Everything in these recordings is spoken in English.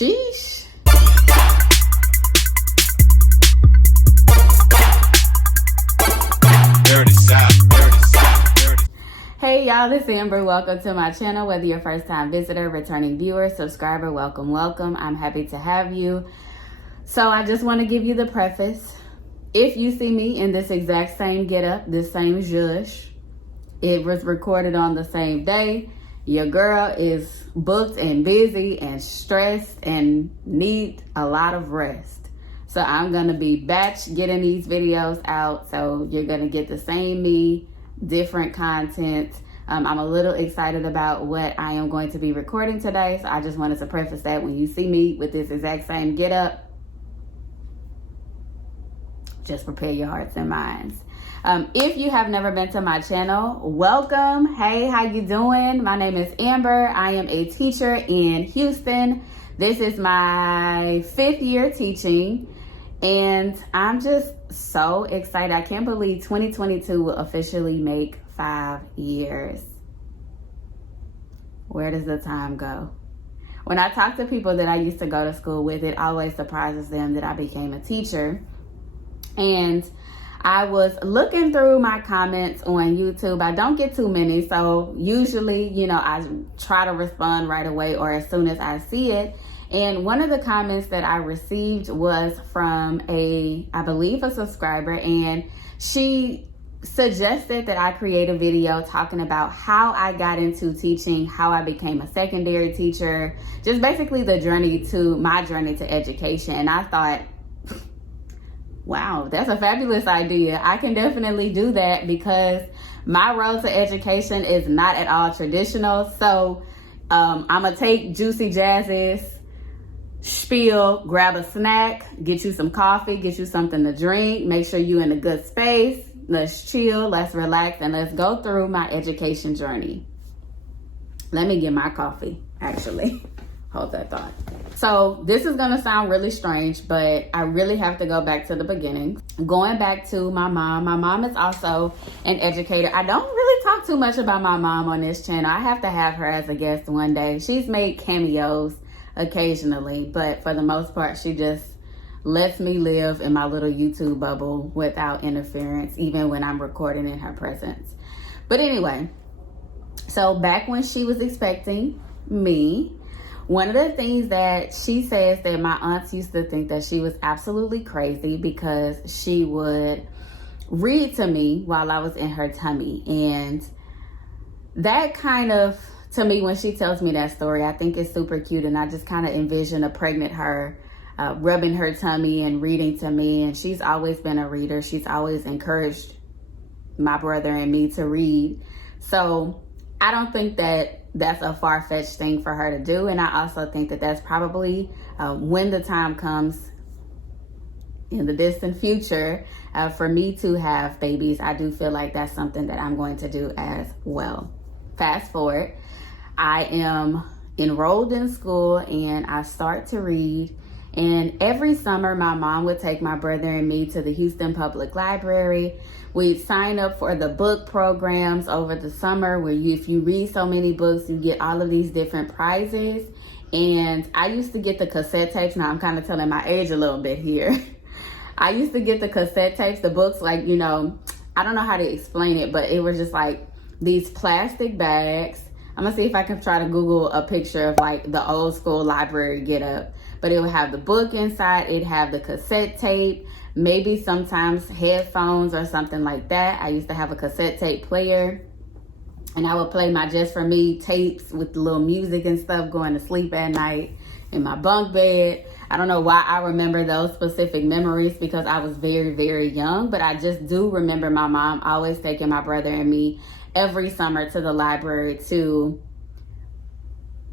Sheesh. Hey y'all, it's Amber. Welcome to my channel. Whether you're a first time visitor, returning viewer, subscriber, welcome. I'm happy to have you. So I just want to give you the preface. If you see me in this exact same getup, this same zhuzh, it was recorded on the same day. Your girl is booked and busy and stressed and need a lot of rest. So I'm going to be batch getting these videos out. So you're going to get the same me, different content. I'm a little excited about what I am going to be recording today. So I just wanted to preface that when you see me with this exact same getup, just prepare your hearts and minds. If you have never been to my channel, welcome. Hey, how you doing? My name is Amber. I am a teacher in Houston. This is my 5th year teaching, and I'm just so excited. I can't believe 2022 will officially make 5 years. Where does the time go? When I talk to people that I used to go to school with, it always surprises them that I became a teacher. And I was looking through my comments on YouTube. I don't get too many, so usually, I try to respond right away or as soon as I see it. And one of the comments that I received was from I believe a subscriber, and she suggested that I create a video talking about how I got into teaching, how I became a secondary teacher, just basically my journey to education. And I thought, wow, that's a fabulous idea. I can definitely do that because my road to education is not at all traditional. So I'm going to take Juicy Jazz's spiel, grab a snack, get you some coffee, get you something to drink, make sure you're in a good space. Let's chill, let's relax, and let's go through my education journey. Let me get my coffee, actually. Hold that thought. So this is going to sound really strange, but I really have to go back to the beginning. Going back to my mom. My mom is also an educator. I don't really talk too much about my mom on this channel. I have to have her as a guest one day. She's made cameos occasionally, but for the most part, she just lets me live in my little YouTube bubble without interference, even when I'm recording in her presence. But anyway, so back when she was expecting me, one of the things that she says that my aunts used to think that she was absolutely crazy because she would read to me while I was in her tummy. And that kind of, to me, when she tells me that story, I think it's super cute. And I just kind of envision a pregnant her rubbing her tummy and reading to me. And she's always been a reader. She's always encouraged my brother and me to read. So I don't think that that's a far-fetched thing for her to do. And I also think that that's probably when the time comes in the distant future for me to have babies, I do feel like that's something that I'm going to do as well. Fast forward, I am enrolled in school and I start to read. And every summer, my mom would take my brother and me to the Houston Public Library. We'd sign up for the book programs over the summer where if you read so many books, you get all of these different prizes. And I used to get the cassette tapes. Now I'm kind of telling my age a little bit here. I used to get the cassette tapes, the books, like, I don't know how to explain it, but it was just like these plastic bags. I'm gonna see if I can try to Google a picture of like the old school library getup. But it would have the book inside, it'd have the cassette tape, maybe sometimes headphones or something like that. I used to have a cassette tape player, and I would play my Just For Me tapes with the little music and stuff going to sleep at night in my bunk bed. I don't know why I remember those specific memories because I was very, very young, but I just do remember my mom always taking my brother and me every summer to the library to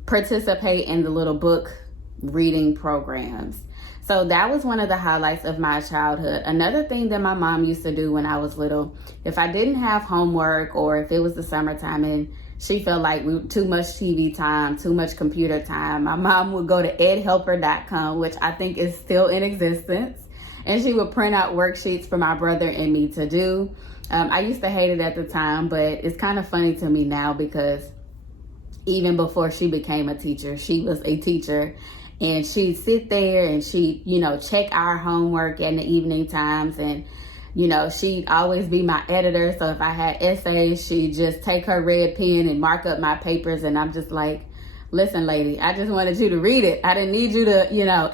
participate in the little book reading programs. So that was one of the highlights of my childhood. Another thing that my mom used to do when I was little, if I didn't have homework or if it was the summertime and she felt like too much TV time, too much computer time, my mom would go to edhelper.com, which I think is still in existence, and she would print out worksheets for my brother and me to do. I used to hate it at the time, but it's kind of funny to me now because even before she became a teacher, she was a teacher. And she'd sit there and she'd, check our homework in the evening times. And, she'd always be my editor. So if I had essays, she'd just take her red pen and mark up my papers. And I'm just like, listen, lady, I just wanted you to read it. I didn't need you to,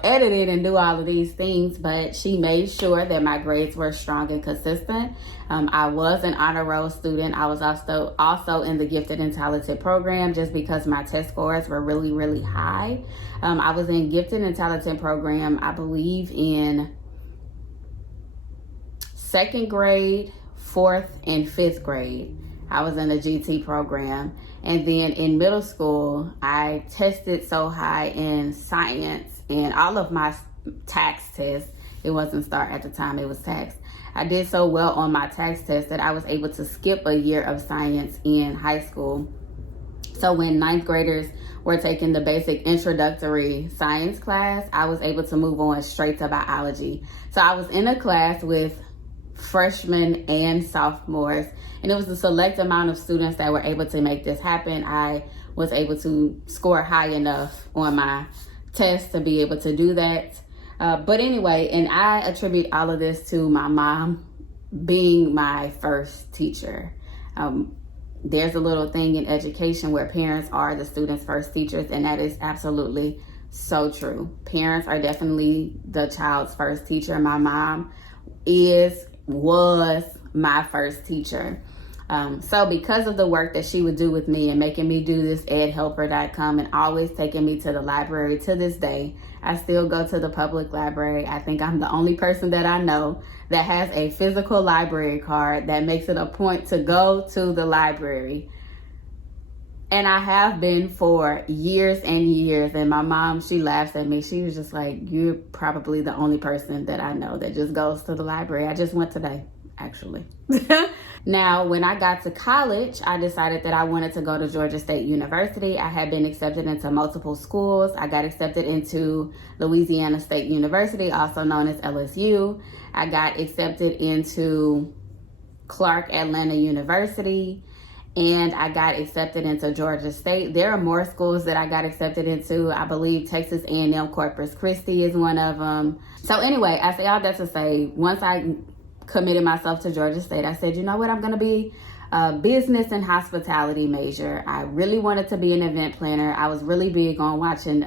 edit it and do all of these things. But she made sure that my grades were strong and consistent. I was an honor roll student. I was also in the gifted and talented program just because my test scores were really, really high. I was in gifted and talented program, I believe, in 2nd grade, 4th, and 5th grade. I was in the GT program. And then in middle school, I tested so high in science and all of my tax tests. It wasn't STAR at the time, it was tax. I did so well on my tax test that I was able to skip a year of science in high school. So when 9th graders were taking the basic introductory science class, I was able to move on straight to biology. So I was in a class with freshmen and sophomores, and it was a select amount of students that were able to make this happen. I was able to score high enough on my test to be able to do that. But anyway, and I attribute all of this to my mom being my first teacher. There's a little thing in education where parents are the students' first teachers, and that is absolutely so true. Parents are definitely the child's first teacher. My mom was my first teacher. So because of the work that she would do with me and making me do this edhelper.com and always taking me to the library, to this day, I still go to the public library. I think I'm the only person that I know that has a physical library card that makes it a point to go to the library. And I have been for years and years. And my mom, she laughs at me. She was just like, you're probably the only person that I know that just goes to the library. I just went today, actually. Now, when I got to college, I decided that I wanted to go to Georgia State University. I had been accepted into multiple schools. I got accepted into Louisiana State University, also known as LSU. I got accepted into Clark Atlanta University, and I got accepted into Georgia State. There are more schools that I got accepted into. I believe Texas A&M Corpus Christi is one of them. So anyway, I say all that to say, once I committed myself to Georgia State, I said, you know what, I'm going to be a business and hospitality major. I really wanted to be an event planner. I was really big on watching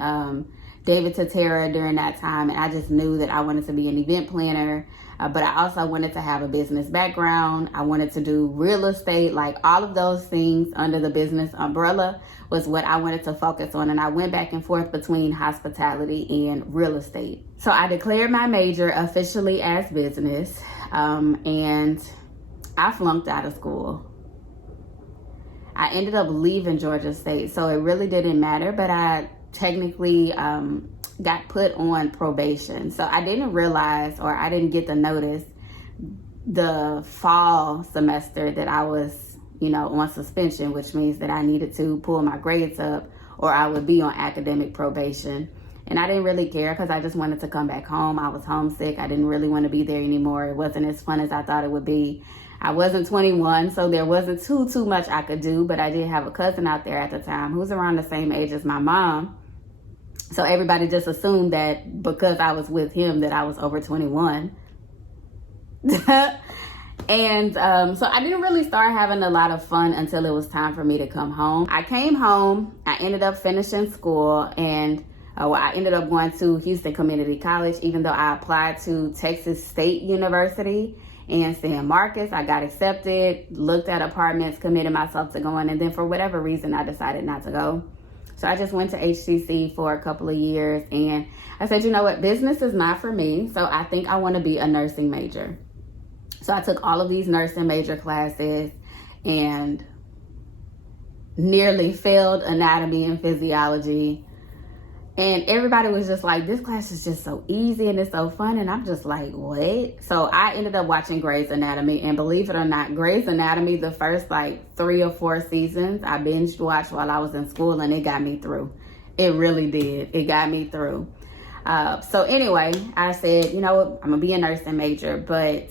David Tatera during that time, and I just knew that I wanted to be an event planner. But I also wanted to have a business background. I wanted to do real estate, like all of those things under the business umbrella was what I wanted to focus on. And I went back and forth between hospitality and real estate. So I declared my major officially as business, and I flunked out of school. I ended up leaving Georgia State, so it really didn't matter, but I technically got put on probation. So I didn't realize, or I didn't get the notice the fall semester that I was, on suspension, which means that I needed to pull my grades up or I would be on academic probation. And I didn't really care because I just wanted to come back home. I was homesick. I didn't really want to be there anymore. It wasn't as fun as I thought it would be. I wasn't 21, so there wasn't too much I could do, but I did have a cousin out there at the time who was around the same age as my mom. So everybody just assumed that because I was with him that I was over 21. And so I didn't really start having a lot of fun until it was time for me to come home. I came home, I ended up finishing school, and I ended up going to Houston Community College, even though I applied to Texas State University and San Marcos. I got accepted, looked at apartments, committed myself to going, and then for whatever reason, I decided not to go. So I just went to HCC for a couple of years, and I said, you know what, business is not for me, so I think I want to be a nursing major. So I took all of these nursing major classes and nearly failed anatomy and physiology. And everybody was just like, this class is just so easy and it's so fun. And I'm just like, what? So I ended up watching Grey's Anatomy. And believe it or not, Grey's Anatomy, the first 3 or 4 seasons, I binge watched while I was in school, and it got me through. It really did. It got me through. So anyway, I said, you know what, I'm going to be a nursing major. But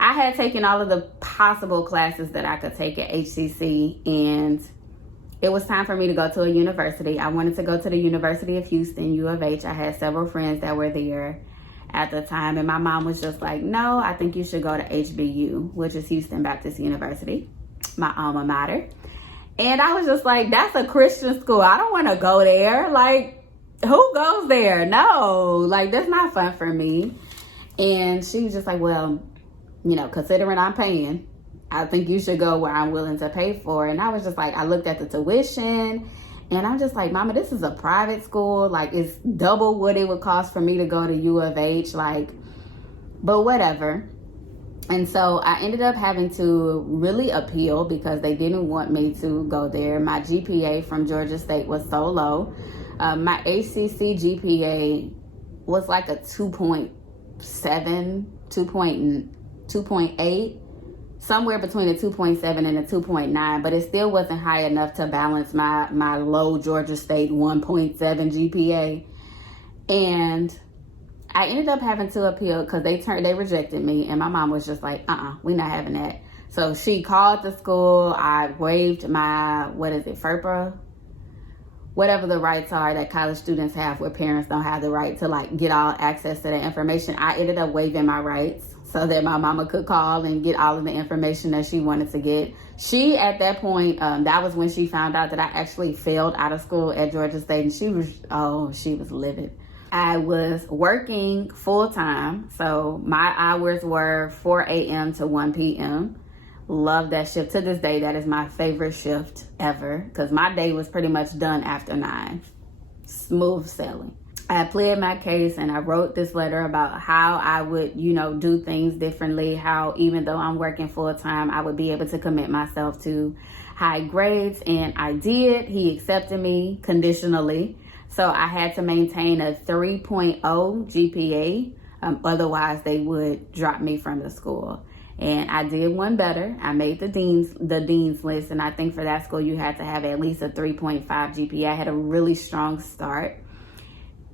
I had taken all of the possible classes that I could take at HCC, and it was time for me to go to a university. I wanted to go to the University of Houston, U of H. I had several friends that were there at the time, and my mom was just like, no, I think you should go to HBU, which is Houston Baptist University, my alma mater. And I was just like, that's a Christian school. I don't want to go there. Like, who goes there? No, like, that's not fun for me. And she was just like, well, you know, considering I'm paying, I think you should go where I'm willing to pay for. And I was just like, I looked at the tuition and I'm just like, Mama, this is a private school. Like, it's double what it would cost for me to go to U of H. Like, but whatever. And so I ended up having to really appeal because they didn't want me to go there. My GPA from Georgia State was so low. My ACC GPA was like a 2.7, 2.8. Somewhere between a 2.7 and a 2.9, but it still wasn't high enough to balance my low Georgia State 1.7 GPA. And I ended up having to appeal because they rejected me, and my mom was just like, we're not having that. So she called the school. I waived my, FERPA? Whatever the rights are that college students have where parents don't have the right to like get all access to that information. I ended up waiving my rights so that my mama could call and get all of the information that she wanted to get. She, at that point, that was when she found out that I actually failed out of school at Georgia State, and she was livid. I was working full time, so my hours were 4 a.m. to 1 p.m. Love that shift. To this day, that is my favorite shift ever because my day was pretty much done after 9. Smooth sailing. I pled my case and I wrote this letter about how I would, do things differently, how even though I'm working full time, I would be able to commit myself to high grades, and I did. He accepted me conditionally. So I had to maintain a 3.0 GPA. Otherwise, they would drop me from the school. And I did one better. I made the dean's list. And I think for that school, you had to have at least a 3.5 GPA. I had a really strong start.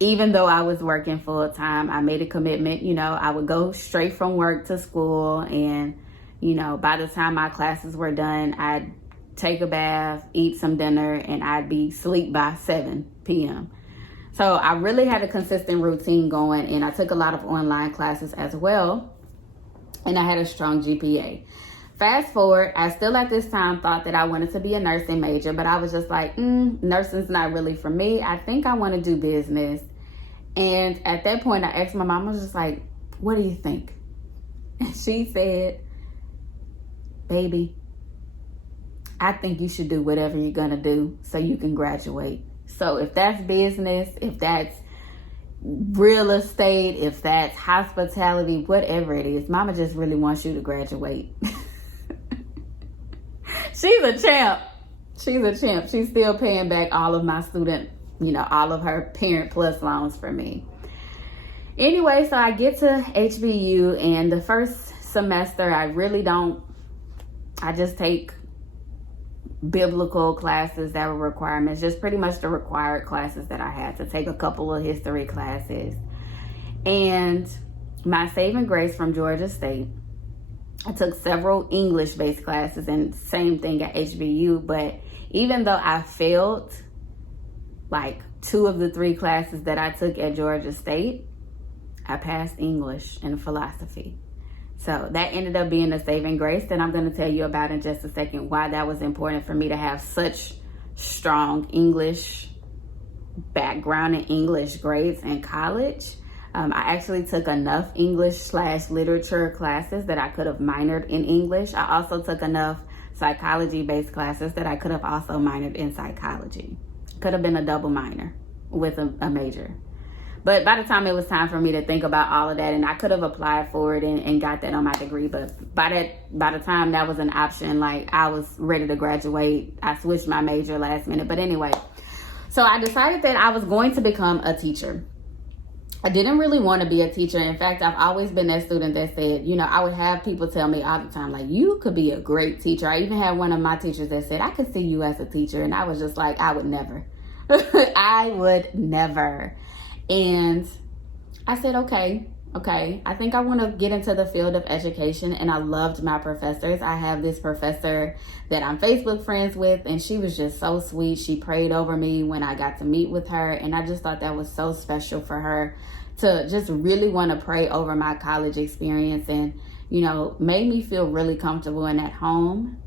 Even though I was working full time, I made a commitment. I would go straight from work to school. And, by the time my classes were done, I'd take a bath, eat some dinner, and I'd be asleep by 7 p.m. So I really had a consistent routine going, and I took a lot of online classes as well, and I had a strong GPA. Fast forward, I still at this time thought that I wanted to be a nursing major, but I was just like, nursing's not really for me. I think I want to do business. And at that point, I asked my mom, I was just like, what do you think? And she said, baby, I think you should do whatever you're going to do so you can graduate. So if that's business, if that's real estate, if that's hospitality, whatever it is, mama just really wants you to graduate. She's a champ. She's still paying back all of my student, all of her Parent Plus loans for me. Anyway, so I get to HBU, and the first semester, I just take biblical classes that were requirements, just pretty much the required classes that I had to take, a couple of history classes. And my saving grace from Georgia State, I took several English-based classes, and same thing at HBU, but even though I failed like 2 of the 3 classes that I took at Georgia State, I passed English and philosophy. So that ended up being a saving grace that I'm going to tell you about in just a second, why that was important for me to have such strong English background and English grades in college. I actually took enough English/literature classes that I could have minored in English. I also took enough psychology-based classes that I could have also minored in psychology. Could have been a double minor with a major. But by the time it was time for me to think about all of that, and I could have applied for it and got that on my degree, but by the time that was an option, like I was ready to graduate, I switched my major last minute. But anyway, so I decided that I was going to become a teacher. I didn't really want to be a teacher. In fact, I've always been that student that said, I would have people tell me all the time, like, you could be a great teacher. I even had one of my teachers that said, I could see you as a teacher. And I was just like, I would never. I would never. And I said, okay, okay, I think I want to get into the field of education, and I loved my professors. I have this professor that I'm Facebook friends with, and she was just so sweet. She prayed over me when I got to meet with her, and I just thought that was so special for her to just really want to pray over my college experience, and, you know, made me feel really comfortable and at home.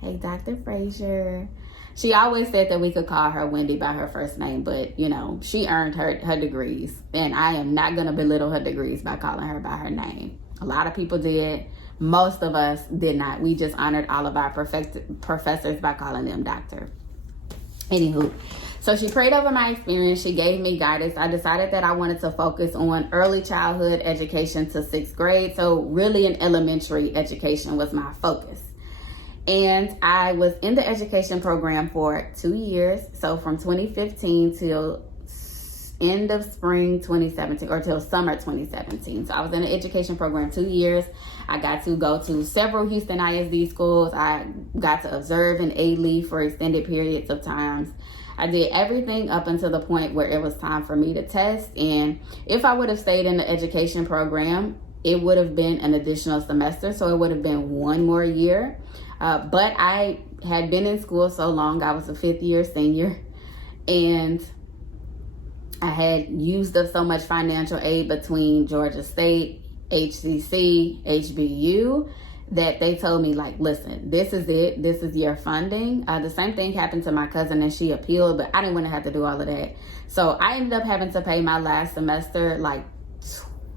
Hey, Dr. Frazier. She always said that we could call her Wendy by her first name, but, you know, she earned her degrees, and I am not going to belittle her degrees by calling her by her name. A lot of people did. Most of us did not. We just honored all of our professors by calling them doctor. Anywho, so she prayed over my experience. She gave me guidance. I decided that I wanted to focus on early childhood education to 6th grade. So really an elementary education was my focus. And I was in the education program for 2 years. So from 2015 till end of spring 2017, or till summer 2017. So I was in the education program 2 years. I got to go to several Houston ISD schools. I got to observe and aid leave for extended periods of times. I did everything up until the point where it was time for me to test. And if I would have stayed in the education program, it would have been an additional semester. So it would have been 1 more year. But I had been in school so long. I was a 5th year senior, and I had used up so much financial aid between Georgia State, HCC, HBU, that they told me, like, listen, this is it. This is your funding. The same thing happened to my cousin, and she appealed, but I didn't want to have to do all of that. So I ended up having to pay my last semester like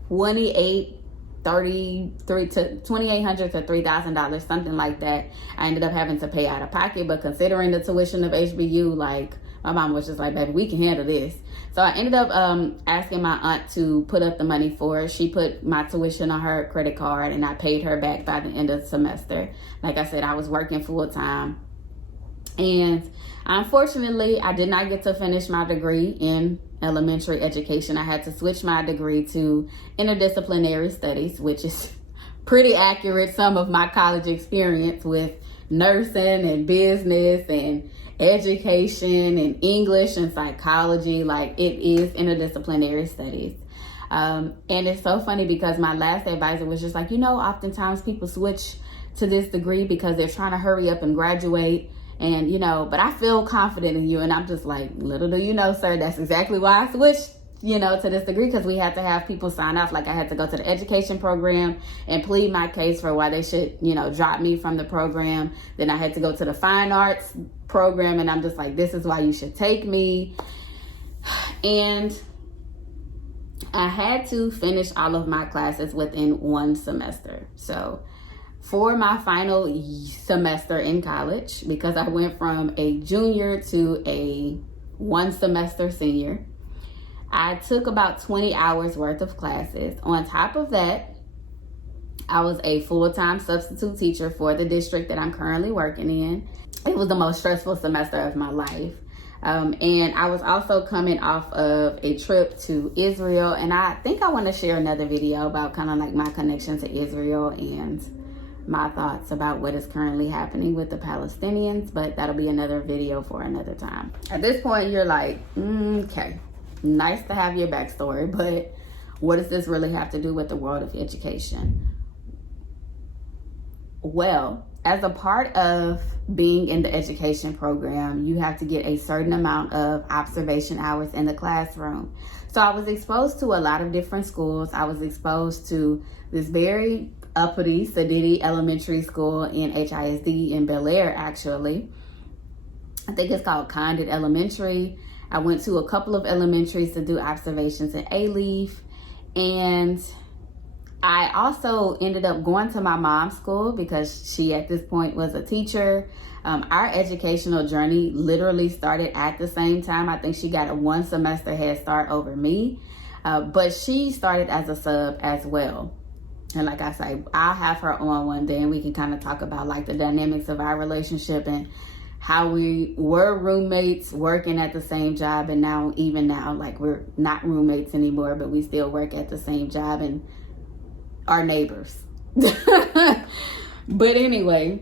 $2,800 to $3,000, something like that. I ended up having to pay out of pocket, but considering the tuition of HBU, like, my mom was just like, baby, we can handle this. So I ended up asking my aunt to put up the money for it. She put my tuition on her credit card, and I paid her back by the end of the semester. Like I said, I was working full time. And unfortunately, I did not get to finish my degree in elementary education. I had to switch my degree to interdisciplinary studies, which is pretty accurate. Some of my college experience with nursing and business and education and English and psychology, like, it is interdisciplinary studies. And it's so funny because my last advisor was just like, you know, oftentimes people switch to this degree because they're trying to hurry up and graduate. And, you know, but I feel confident in you. And I'm just like, little do you know, sir, that's exactly why I switched, you know, to this degree, because we had to have people sign off. Like, I had to go to the education program and plead my case for why they should, you know, drop me from the program. Then I had to go to the fine arts program, and I'm just like, this is why you should take me. And I had to finish all of my classes within 1 semester. So for my final semester in college, because I went from a junior to a 1 semester senior, I took about 20 hours worth of classes. On top of that, I was a full-time substitute teacher for the district that I'm currently working in. It was the most stressful semester of my life. And I was also coming off of a trip to Israel. And I think I want to share another video about kind of like my connection to Israel and my thoughts about what is currently happening with the Palestinians. But that'll be another video for another time. At this point, you're like, okay, nice to have your backstory, but what does this really have to do with the world of education? Well, as a part of being in the education program, you have to get a certain amount of observation hours in the classroom. So I was exposed to a lot of different schools. I was exposed to this very uppity Sadidi Elementary School in HISD in Bel Air, actually. I think it's called Condit Elementary. I went to a couple of elementaries to do observations in A-Leaf. And I also ended up going to my mom's school because she at this point was a teacher. Our educational journey literally started at the same time. I think she got a 1 semester head start over me, but she started as a sub as well. And like I say, I'll have her on one day and we can kind of talk about like the dynamics of our relationship and how we were roommates working at the same job, and now, even now, like, we're not roommates anymore, but we still work at the same job and are neighbors. But anyway,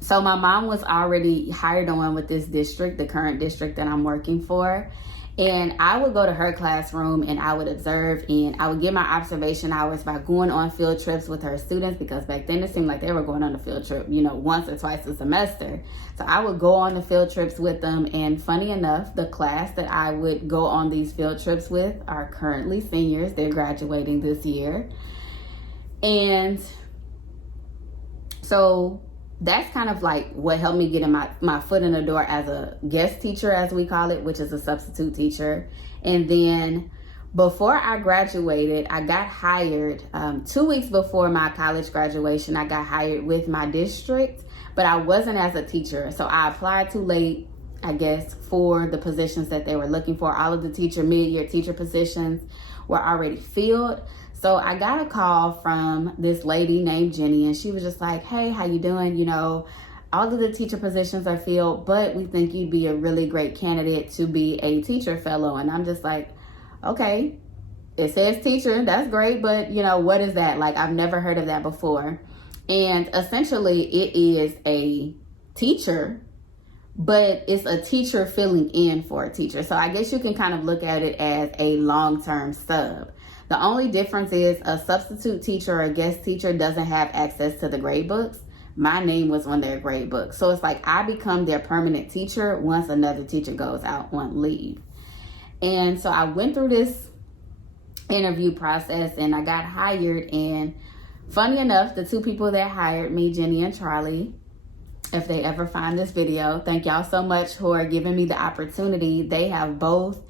so my mom was already hired on with this district, the current district that I'm working for. And I would go to her classroom and I would observe, and I would get my observation hours by going on field trips with her students, because back then it seemed like they were going on a field trip, once or twice a semester. So I would go on the field trips with them. And funny enough, the class that I would go on these field trips with are currently seniors. They're graduating this year. And so that's kind of like what helped me get in my foot in the door as a guest teacher, as we call it, which is a substitute teacher. And then before I graduated, I got hired 2 weeks before my college graduation. I got hired with my district, but I wasn't as a teacher. So I applied too late, I guess, for the positions that they were looking for. All of the mid-year teacher positions were already filled. So I got a call from this lady named Jenny, and she was just like, hey, how you doing? All of the teacher positions are filled, but we think you'd be a really great candidate to be a teacher fellow. And I'm just like, okay, it says teacher, that's great, but what is that? Like, I've never heard of that before. And essentially it is a teacher, but it's a teacher filling in for a teacher. So I guess you can kind of look at it as a long-term sub. The only difference is a substitute teacher or a guest teacher doesn't have access to the grade books. My name was on their grade book. So it's like I become their permanent teacher once another teacher goes out on leave. And so I went through this interview process and I got hired. And funny enough, the two people that hired me, Jenny and Charlie, if they ever find this video, thank y'all so much for giving me the opportunity. They have both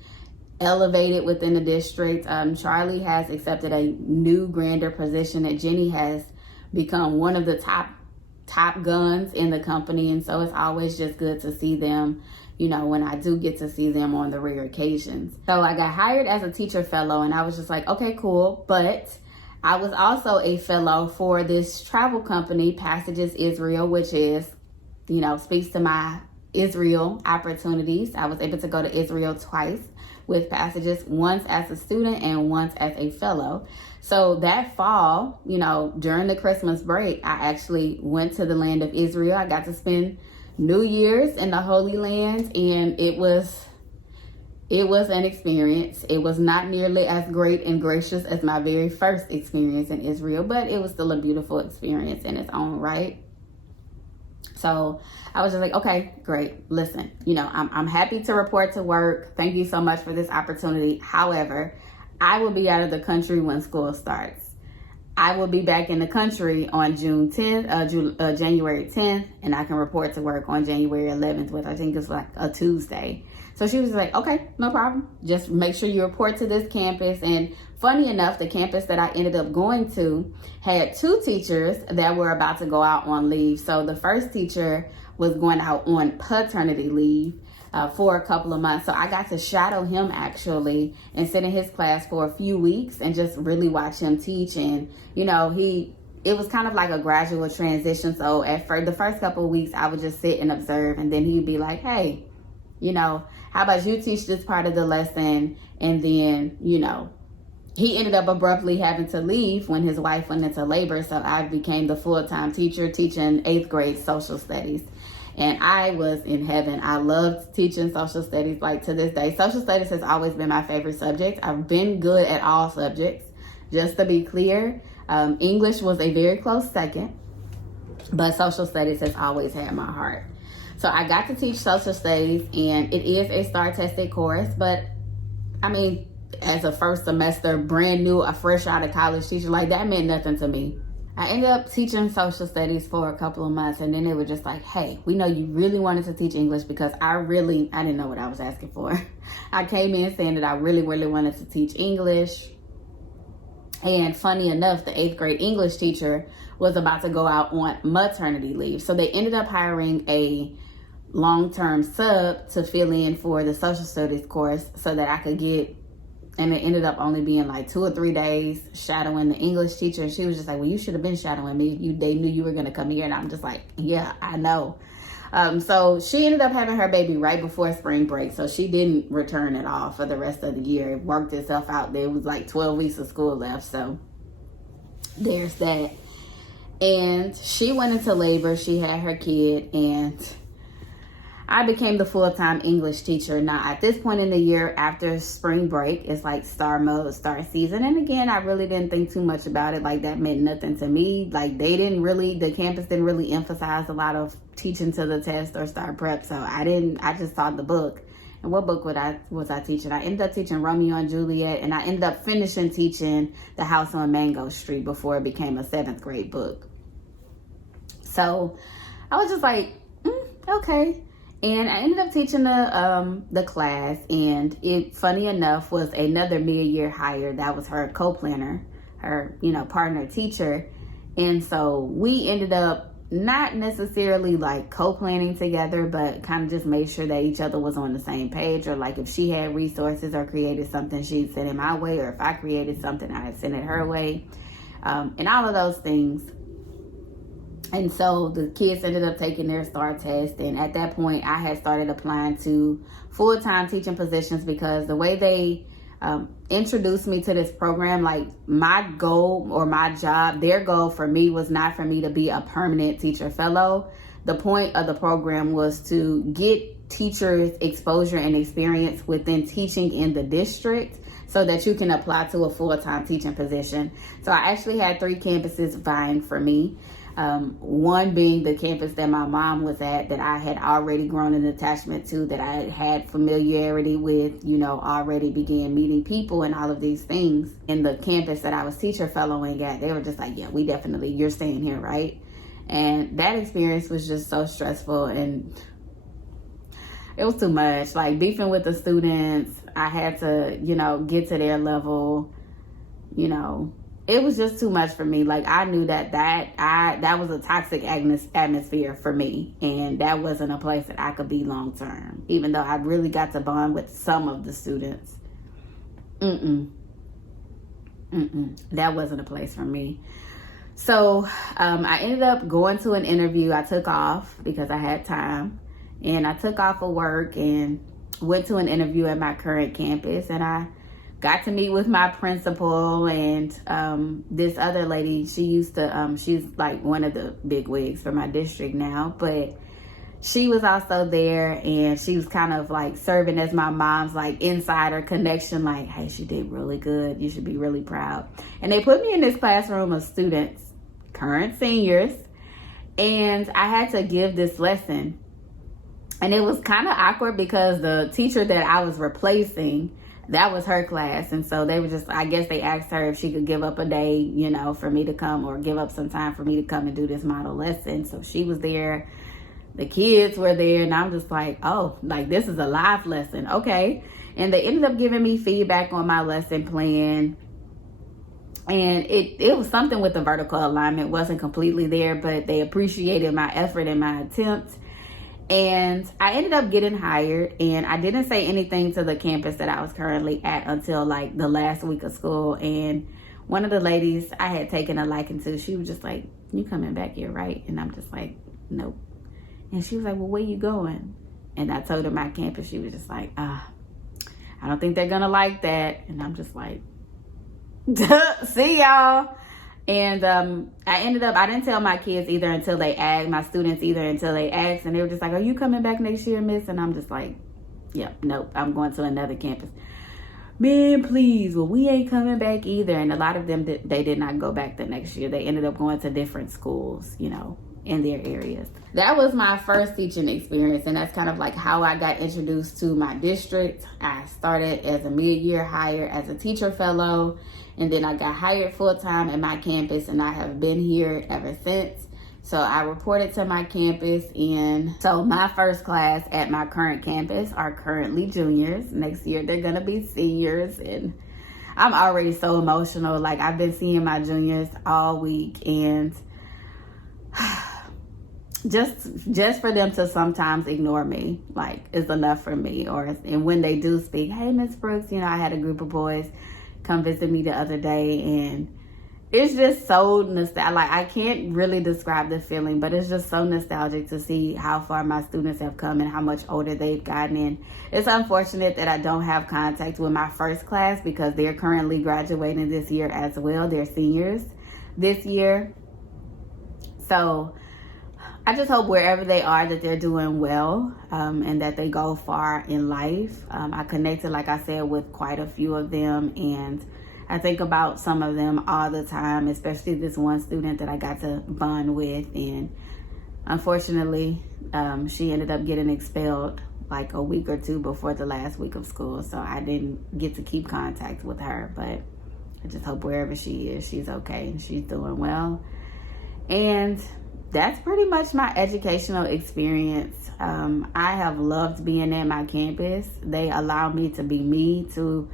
elevated within the district. Charlie has accepted a new grander position, and Jenny has become one of the top guns in the company. And so it's always just good to see them, when I do get to see them on the rare occasions. So I got hired as a teacher fellow, and I was just like, okay, cool. But I was also a fellow for this travel company, Passages Israel, which is, speaks to my Israel opportunities. I was able to go to Israel twice with Passages, once as a student and once as a fellow. So that fall, during the Christmas break, I actually went to the land of Israel. I got to spend New Year's in the Holy Land, and it was an experience. It was not nearly as great and gracious as my very first experience in Israel, but it was still a beautiful experience in its own right. So I was just like, okay, great. Listen, I'm happy to report to work. Thank you so much for this opportunity. However, I will be out of the country when school starts. I will be back in the country on January 10th, and I can report to work on January 11th, which I think is like a Tuesday. So she was like, okay, no problem. Just make sure you report to this campus. And funny enough, the campus that I ended up going to had two teachers that were about to go out on leave. So the first teacher was going out on paternity leave for a couple of months. So I got to shadow him actually and sit in his class for a few weeks and just really watch him teach. And, it was kind of like a gradual transition. So the first couple of weeks, I would just sit and observe, and then he'd be like, hey, how about you teach this part of the lesson? And then, he ended up abruptly having to leave when his wife went into labor. So I became the full-time teacher teaching 8th grade social studies. And I was in heaven. I loved teaching social studies, like to this day. Social studies has always been my favorite subject. I've been good at all subjects, just to be clear. English was a very close second, but social studies has always had my heart. So I got to teach social studies, and it is a STAR-tested course, but as a first semester, brand new, a fresh out of college teacher, like that meant nothing to me. I ended up teaching social studies for a couple of months, and then they were just like, hey, we know you really wanted to teach English, because I didn't know what I was asking for. I came in saying that I really, really wanted to teach English. And funny enough, the 8th grade English teacher was about to go out on maternity leave. So they ended up hiring a long-term sub to fill in for the social studies course so that I could get, and it ended up only being like 2 or 3 days shadowing the English teacher. And she was just like, well, you should have been shadowing me. They knew you were going to come here. And I'm just like, yeah, I know. So she ended up having her baby right before spring break. So she didn't return at all for the rest of the year. It worked itself out. There was like 12 weeks of school left. So there's that. And she went into labor. She had her kid. And I became the full-time English teacher. Now, at this point in the year, after spring break, it's like star mode, star season. And again, I really didn't think too much about it. Like, that meant nothing to me. Like, the campus didn't really emphasize a lot of teaching to the test or star prep. So I just taught the book. And what book was I teaching? I ended up teaching Romeo and Juliet, and I ended up finishing teaching The House on Mango Street before it became a 7th grade book. So I was just like, okay. And I ended up teaching the class, and it, funny enough, was another mid-year hire. That was her co-planner, her, partner teacher. And so we ended up not necessarily like co-planning together, but kind of just made sure that each other was on the same page, or like if she had resources or created something, she'd send it my way, or if I created something, I'd send it her way, and all of those things. And so the kids ended up taking their STAR test. And at that point, I had started applying to full-time teaching positions, because the way they introduced me to this program, like my goal or my job, their goal for me was not for me to be a permanent teacher fellow. The point of the program was to get teachers exposure and experience within teaching in the district, so that you can apply to a full-time teaching position. So I actually had 3 campuses vying for me. One being the campus that my mom was at, that I had already grown an attachment to, that I had familiarity with, already began meeting people and all of these things. And the campus that I was teacher fellowing at, they were just like, yeah, you're staying here, right? And that experience was just so stressful, and it was too much. Like, beefing with the students, I had to, get to their level, it was just too much for me. Like, I knew that was a toxic atmosphere for me, and that wasn't a place that I could be long term, even though I really got to bond with some of the students. That wasn't a place for me. So I ended up going to an interview. I took off because I had time, and I took off of work and went to an interview at my current campus, and I got to meet with my principal and this other lady. She used to, she's like one of the big wigs for my district now, but she was also there, and she was kind of like serving as my mom's like insider connection, like, hey, she did really good. You should be really proud. And they put me in this classroom of students, current seniors, and I had to give this lesson. And it was kind of awkward because the teacher that I was replacing, that was her class. And so they were just, I guess they asked her if she could give up a day, for me to come, or give up some time for me to come and do this model lesson. So she was there, the kids were there, and I'm just like, oh, like, this is a live lesson. Okay. And they ended up giving me feedback on my lesson plan. And it was something with the vertical alignment. Wasn't completely there, but they appreciated my effort and my attempt. And I ended up getting hired, and I didn't say anything to the campus that I was currently at until like the last week of school. And one of the ladies I had taken a liking to, she was just like, you coming back here, right? And I'm just like, nope. And she was like, well, where you going? And I told her my campus. She was just like, I don't think they're gonna like that. And I'm just like, see y'all. And I didn't tell my kids either until they asked, my students either until they asked, and they were just like, are you coming back next year, miss? And I'm just like, yep, nope, I'm going to another campus. Man, please, well, we ain't coming back either. And a lot of them, they did not go back the next year. They ended up going to different schools, in their areas. That was my first teaching experience, and that's kind of like how I got introduced to my district. I started as a mid-year hire as a teacher fellow, and then I got hired full-time at my campus, and I have been here ever since. So I reported to my campus, and so my first class at my current campus are currently juniors. Next year they're gonna be seniors, and I'm already so emotional. Like, I've been seeing my juniors all week, and just for them to sometimes ignore me, like, is enough for me. And when they do speak, hey, Miss Brooks, I had a group of boys come visit me the other day, and it's just so nostalgic. Like, I can't really describe the feeling, but it's just so nostalgic to see how far my students have come and how much older they've gotten. And it's unfortunate that I don't have contact with my first class, because they're currently graduating this year as well. They're seniors this year. So I just hope wherever they are that they're doing well, and that they go far in life. I connected, like I said, with quite a few of them, and I think about some of them all the time, especially this one student that I got to bond with. And unfortunately, she ended up getting expelled like a week or two before the last week of school. So I didn't get to keep contact with her, but I just hope wherever she is, she's okay and she's doing well. And that's pretty much my educational experience. I have loved being at my campus. They allow me to be me, to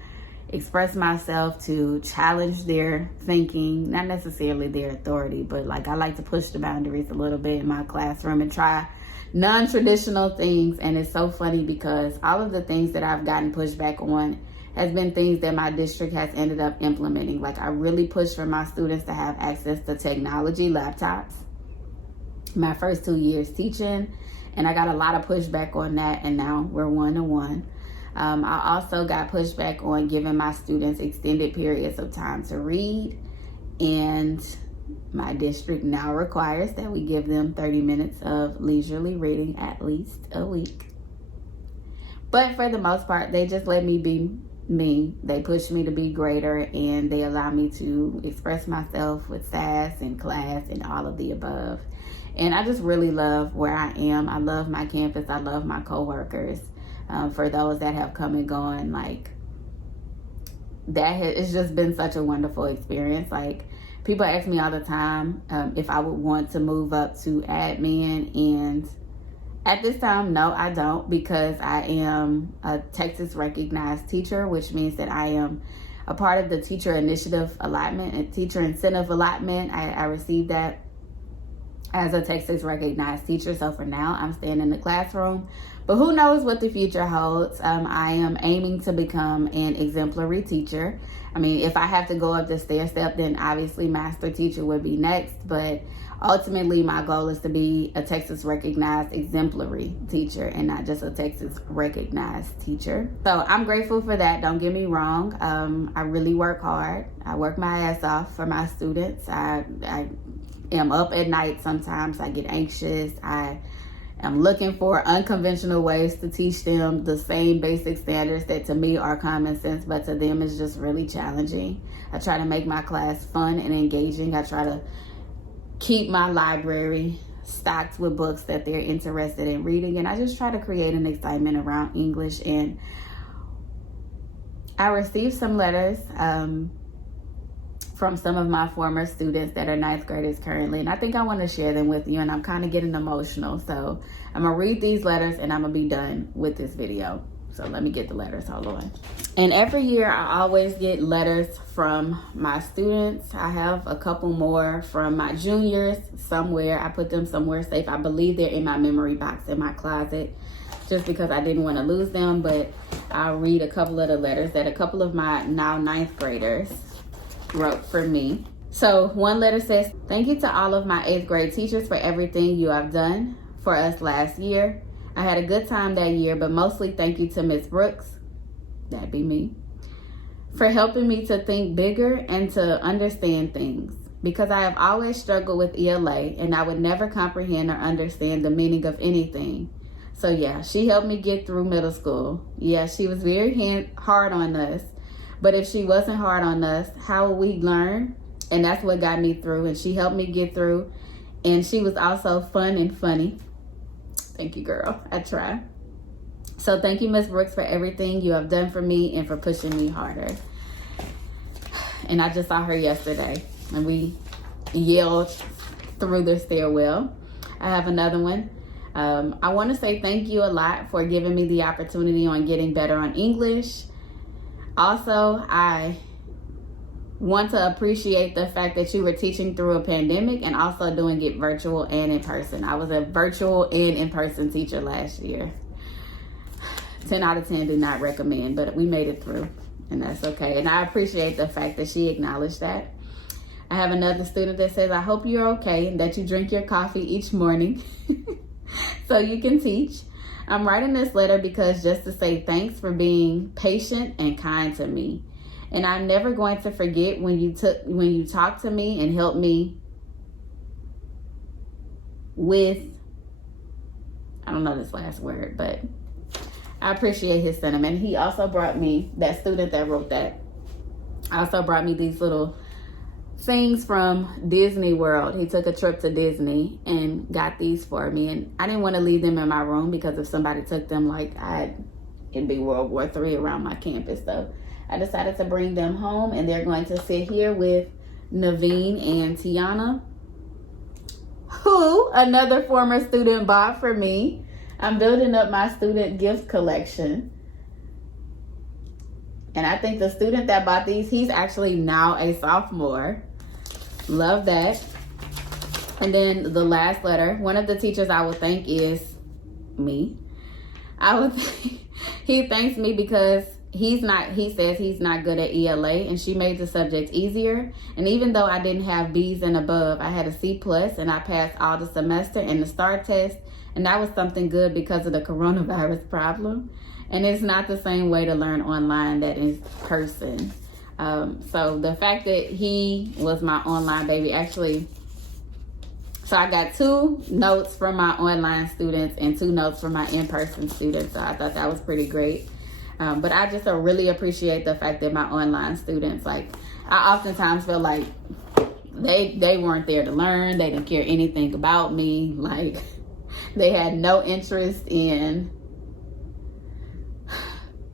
express myself, to challenge their thinking, not necessarily their authority, but like I like to push the boundaries a little bit in my classroom and try non-traditional things. And it's so funny because all of the things that I've gotten pushback on has been things that my district has ended up implementing. Like I really push for my students to have access to technology, laptops, my first 2 years teaching, and I got a lot of pushback on that, and now we're 1-to-1. I also got pushback on giving my students extended periods of time to read, and my district now requires that we give them 30 minutes of leisurely reading at least a week. But for the most part, they just let me be me. They push me to be greater, and they allow me to express myself with sass and class and all of the above. And I just really love where I am. I love my campus. I love my coworkers. For those that have come and gone, like it's just been such a wonderful experience. Like people ask me all the time if I would want to move up to admin, and at this time, no, I don't, because I am a Texas recognized teacher, which means that I am a part of the teacher initiative allotment and teacher incentive allotment. I received that as a Texas recognized teacher. So for now, I'm staying in the classroom, but who knows what the future holds. I am aiming to become an exemplary teacher. I mean, if I have to go up the stair step, then obviously master teacher would be next, but ultimately my goal is to be a Texas recognized exemplary teacher and not just a Texas recognized teacher. So I'm grateful for that. Don't get me wrong. I really work hard. I work my ass off for my students. I am up at night sometimes. I get anxious. I am looking for unconventional ways to teach them the same basic standards that to me are common sense, but to them is just really challenging. I try to make my class fun and engaging. I try to keep my library stocked with books that they're interested in reading, and I just try to create an excitement around English. And I received some letters from some of my former students that are ninth graders currently, and I think I want to share them with you, and I'm kind of getting emotional, so I'm gonna read these letters and I'm gonna be done with this video. So let me get the letters, hold on. And every year I always get letters from my students. I have a couple more from my juniors somewhere. I put them somewhere safe. I believe they're in my memory box in my closet, just because I didn't want to lose them. But I'll read a couple of the letters that a couple of my now ninth graders wrote for me. So one letter says, "Thank you to all of my 8th grade teachers for everything you have done for us last year. I had a good time that year, but mostly thank you to Miss Brooks," that'd be me, "for helping me to think bigger and to understand things, because I have always struggled with ELA and I would never comprehend or understand the meaning of anything. So yeah, she helped me get through middle school. Yeah, she was very hard on us, but if she wasn't hard on us, how would we learn? And that's what got me through, and she helped me get through, and she was also fun and funny. Thank you, girl. I try. So thank you, Miss Brooks, for everything you have done for me and for pushing me harder." And I just saw her yesterday, and we yelled through the stairwell. I have another one. "I want to say thank you a lot for giving me the opportunity on getting better on English. Also, I want to appreciate the fact that you were teaching through a pandemic and also doing it virtual and in person. I was a virtual and in-person teacher last year. 10 out of 10 do not recommend, but we made it through, and that's okay. And I appreciate the fact that she acknowledged that." I have another student that says, "I hope you're okay and that you drink your coffee each morning so you can teach. I'm writing this letter because just to say thanks for being patient and kind to me. And I'm never going to forget when you talked to me and helped me with I don't know this last word, but I appreciate his sentiment. He also brought me, that student that wrote that, also brought me these little things from Disney World. He took a trip to Disney and got these for me. And I didn't want to leave them in my room because if somebody took them, like, it'd be World War III around my campus. So I decided to bring them home, and they're going to sit here with Naveen and Tiana, who another former student bought for me. I'm building up my student gift collection. And I think the student that bought these, he's actually now a sophomore. Love that. And then the last letter, one of the teachers I would thank is me. He thanks me because he says he's not good at ELA, and she made the subject easier. And even though I didn't have B's and above, I had a C+, and I passed all the semester and the STAR test. And that was something good because of the coronavirus problem. And it's not the same way to learn online that in person. So the fact that he was my online baby, actually, so I got 2 notes from my online students and 2 notes from my in-person students. So I thought that was pretty great. But I just really appreciate the fact that my online students, like, I oftentimes feel like they weren't there to learn. They didn't care anything about me. Like, they had no interest in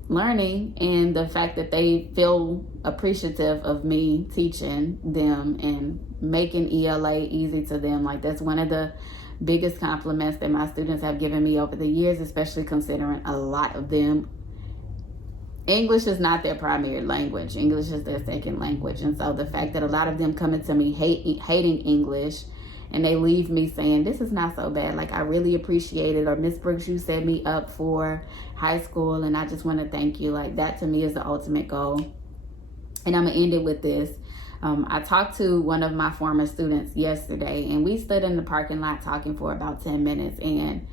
learning, and the fact that they feel appreciative of me teaching them and making ELA easy to them, like, that's one of the biggest compliments that my students have given me over the years, especially considering a lot of them, English is not their primary language. English is their second language. And so the fact that a lot of them come into me hating English, and they leave me saying, this is not so bad, like, I really appreciate it, or Miss Brooks, you set me up for high school, and I just want to thank you. Like, that to me is the ultimate goal. And I'm gonna end it with this. I talked to one of my former students yesterday, and we stood in the parking lot talking for about 10 minutes, and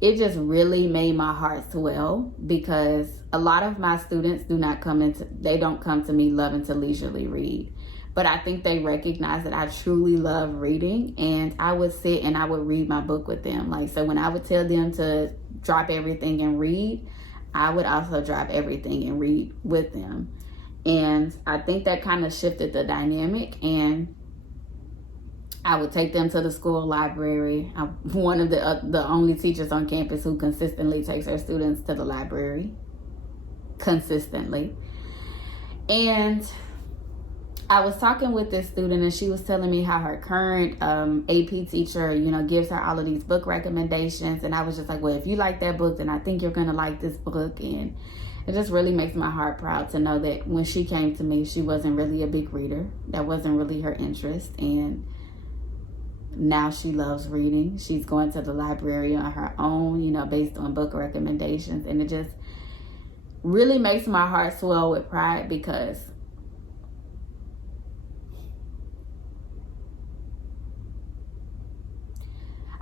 it just really made my heart swell, because a lot of my students don't come to me loving to leisurely read. But I think they recognize that I truly love reading, and I would sit and I would read my book with them. Like, so when I would tell them to drop everything and read, I would also drop everything and read with them. And I think that kind of shifted the dynamic, and I would take them to the school library. I'm one of the only teachers on campus who consistently takes her students to the library. Consistently. And I was talking with this student, and she was telling me how her current AP teacher, gives her all of these book recommendations. And I was just like, well, if you like that book, then I think you're going to like this book. And it just really makes my heart proud to know that when she came to me, she wasn't really a big reader. That wasn't really her interest. And now she loves reading. She's going to the library on her own, based on book recommendations. And it just really makes my heart swell with pride, because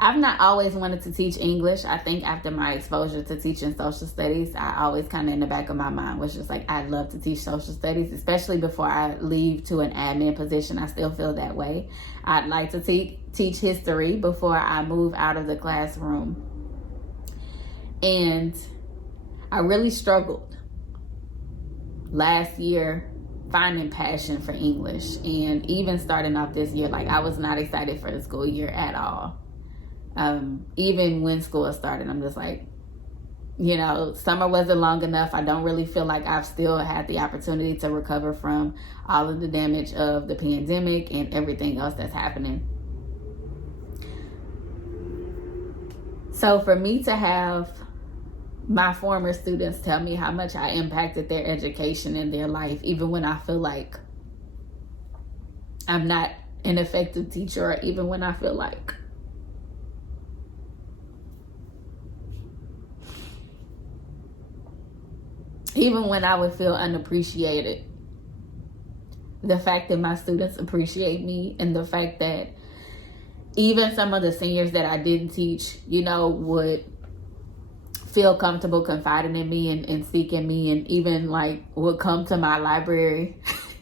I've not always wanted to teach English. I think after my exposure to teaching social studies, I always kind of in the back of my mind was just like, I'd love to teach social studies, especially before I leave to an admin position. I still feel that way. I'd like to teach history before I move out of the classroom. And I really struggled last year finding passion for English. And even starting off this year, like, I was not excited for the school year at all. Even when school started, I'm just like, summer wasn't long enough. I don't really feel like I've still had the opportunity to recover from all of the damage of the pandemic and everything else that's happening. So for me to have my former students tell me how much I impacted their education and their life, even when I feel like I'm not an effective teacher, or even when I feel like even when I would feel unappreciated, the fact that my students appreciate me, and the fact that even some of the seniors that I didn't teach, would feel comfortable confiding in me and seeking me, and even like would come to my library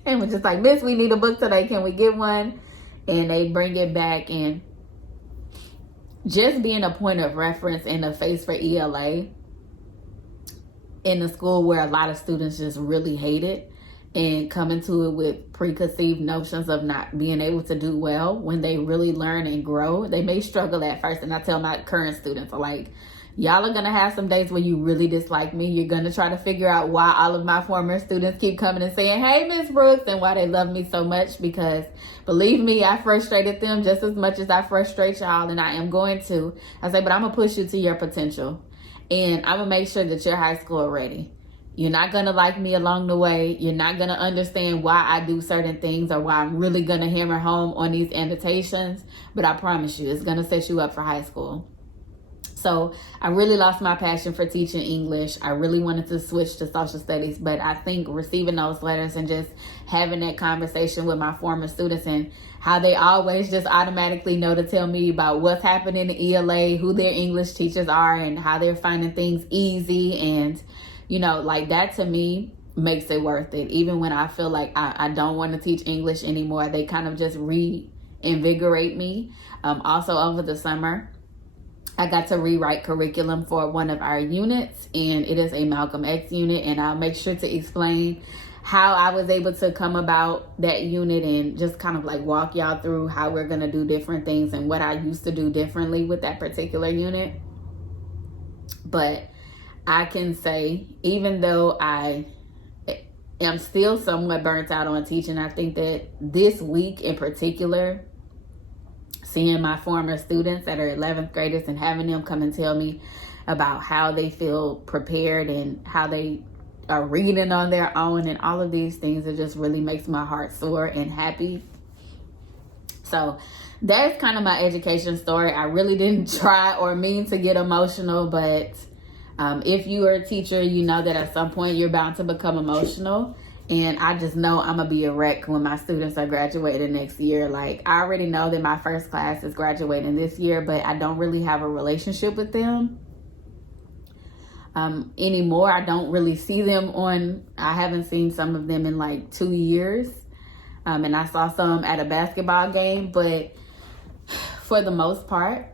and was just like, Miss, we need a book today. Can we get one? And they bring it back, and just being a point of reference and a face for ELA in a school where a lot of students just really hate it and come into it with preconceived notions of not being able to do well when they really learn and grow. They may struggle at first, and I tell my current students, like, y'all are gonna have some days where you really dislike me. You're gonna try to figure out why all of my former students keep coming and saying, hey, Miss Brooks, and why they love me so much, because believe me, I frustrated them just as much as I frustrate y'all, and I am going to. I say, but I'm gonna push you to your potential, and I'm gonna make sure that you're high school ready. You're not going to like me along the way. You're not going to understand why I do certain things or why I'm really going to hammer home on these annotations. But I promise you, it's going to set you up for high school. So I really lost my passion for teaching English. I really wanted to switch to social studies. But I think receiving those letters and just having that conversation with my former students and how they always just automatically know to tell me about what's happening in ELA, who their English teachers are, and how they're finding things easy. And you know, like that to me makes it worth it. Even when I feel like I don't want to teach English anymore, they kind of just reinvigorate me. Also over the summer, I got to rewrite curriculum for one of our units, and it is a Malcolm X unit, and I'll make sure to explain how I was able to come about that unit and just kind of like walk y'all through how we're going to do different things and what I used to do differently with that particular unit. But I can say, even though I am still somewhat burnt out on teaching, I think that this week in particular, seeing my former students that are 11th graders and having them come and tell me about how they feel prepared and how they are reading on their own and all of these things, it just really makes my heart soar and happy. So that's kind of my education story. I really didn't try or mean to get emotional, but if you are a teacher, you know that at some point you're bound to become emotional. And I just know I'm going to be a wreck when my students are graduating next year. Like, I already know that my first class is graduating this year, but I don't really have a relationship with them anymore. I don't really see them I haven't seen some of them in like 2 years. And I saw some at a basketball game, but for the most part,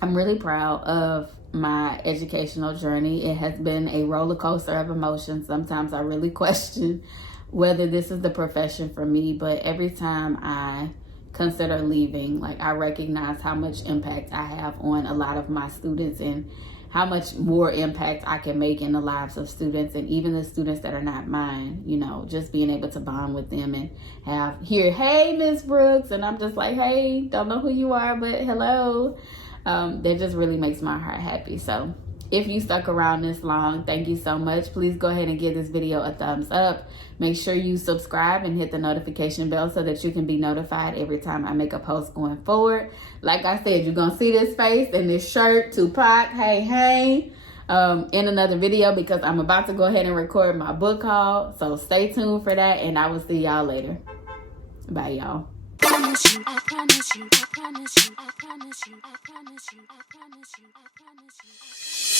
I'm really proud of my educational journey. It has been a roller coaster of emotions. Sometimes I really question whether this is the profession for me, but every time I consider leaving, like, I recognize how much impact I have on a lot of my students and how much more impact I can make in the lives of students, and even the students that are not mine. You know, just being able to bond with them and hear, hey, Miss Brooks, and I'm just like, hey, don't know who you are, but hello. That just really makes my heart happy. So if you stuck around this long, thank you so much. Please go ahead and give this video a thumbs up. Make sure you subscribe and hit the notification bell so that you can be notified every time I make a post going forward. Like I said, you're going to see this face and this shirt, Tupac, hey, in another video, because I'm about to go ahead and record my book haul. So stay tuned for that, and I will see y'all later. Bye, y'all. I promise you, I promise you, I promise you, I promise you, I promise you, I promise you, I promise you.